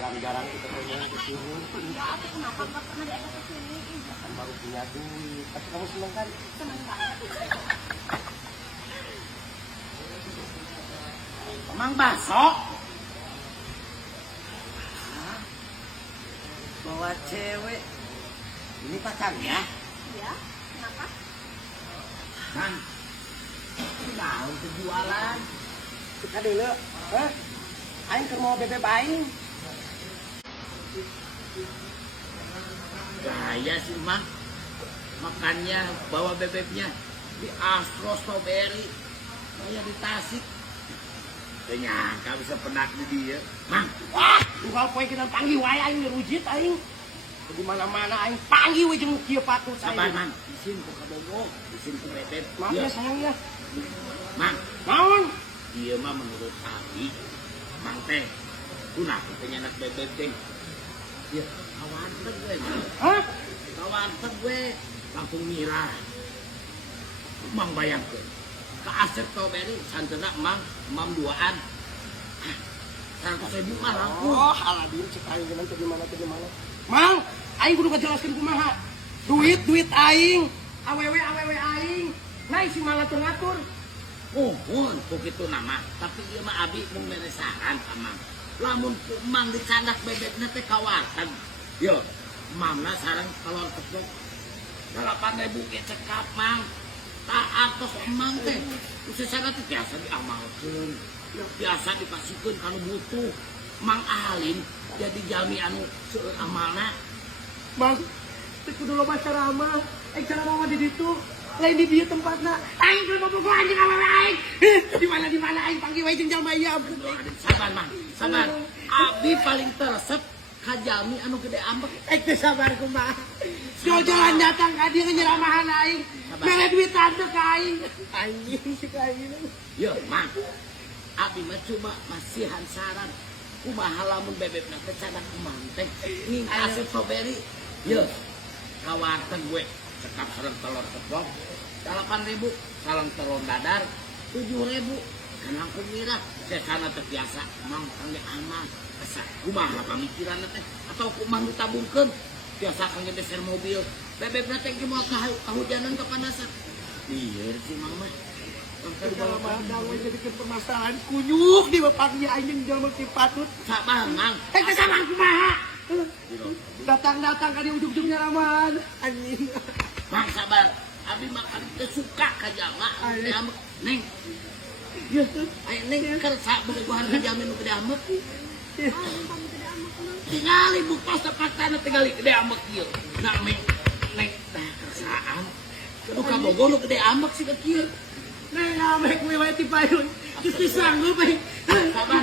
jarang-jarang kita punya ke sini. Enggak, aku kenapa nggak pernah diajak ke sini? Kan baru punya duit. Tapi kamu seneng kan? Seneng banget. Emang baso? Bawa cewek. Ini pacarnya? Iya, kenapa? Kan? Tahu kejualan. Kita dulu. Aing ke mau bebek aing. Gaya sih mah. Makannya bawa bebeknya di Astro Strawberry. Kayak di Tasik. Ternyata bisa penak di dia. Mang. Wah, unggal poe kita panggil wae aing ngerujit aing. Di mana-mana aing panggil we jeung kieu patut Sabar, aing. Mang. Isin ku kabogo, isin ku bebek. Maaf ya sayang ya. Mang, Naon? dia mah menurut Abi, Mang teh, kunaon teh nyanak bebek teh. Ya, kawanten gue, Mang. Hah? Kawanten gue langsung ngira. Mang bayangkeun. Ke Astro Strawberry santena Mang, Mam duaan. 100.000 mah langsung. Oh, Aladin cek aing geuna teh di mana. Mang, aing kudu ngajelaskeun kumaha. Duit aing, awewe aing. Nah, si malah ngatur. Mohon begitu nama, tapi dia mah Abi mau meresaran sama. Lamun Mang dicandak bebeknya teh kawartan. Yo, Mamna sarang telur ceplok 8.000 ge cekap Mang. Tak atos Mang teh. Usah teh biasa diamalkeun. Biasa dipasikeun kanu butuh. Mang Alim jadi jalmi anu seueur amalna. Mang, teh kudu loba cara mah. Aing cara mah di ditu. Lain di dia tempatna. Aing kudu ngomong anjing awewe aing. Di mana aing panggil wae jeung jalma ieu ampun. Sabar Mang, sabar. Abi paling teresep ka jalmi anu gede ambek. Aing teh sabar kumaha. Jalan datang ka dieu nyeramahan aing. Mere duit tante ka aing. Anjing si ka aing. Yo, Mang. Abi mah cuma masihan saran. Kumaha lamun bebekna teh cadak kumaha teh. Ning Astro Strawberry. Yo. Kawarten gue cekap sareng telur ceplok 8.000, sareng telur dadar 7.000. Kan langkung mira, teh kana teh biasa Mang kangge aman. Asa kumaha pamikiranna teh atau kumaha nu tabungkeun. Biasa kangge beser mobil. Bebekna teh ge moal kahujanan kepanasan. Lieur si Mang mah. Kalau mandang we jadi permasalahan kunyuk di bapaknya aing jeung jalma ti patut. Sabar Mang. Teh sabar kumaha? Datang-datang ka di ujung-ujung nyeramahan. Anjing. Mang sabar. Abi makan teu suka ka jalma anu gede ambek. Neng. Ya, Ayo neng kersa bogohan ka jalma nu gede ambek. Oh, kamu tidak amat kenal. Tingali buktos tepatana tinggali gede ambek ieu. Nah neng dah kersaan. Kudu ka bogo nu gede ambek sih ka kieu. nah ngamek we wae ti payun. Geus sanggup we. Sabar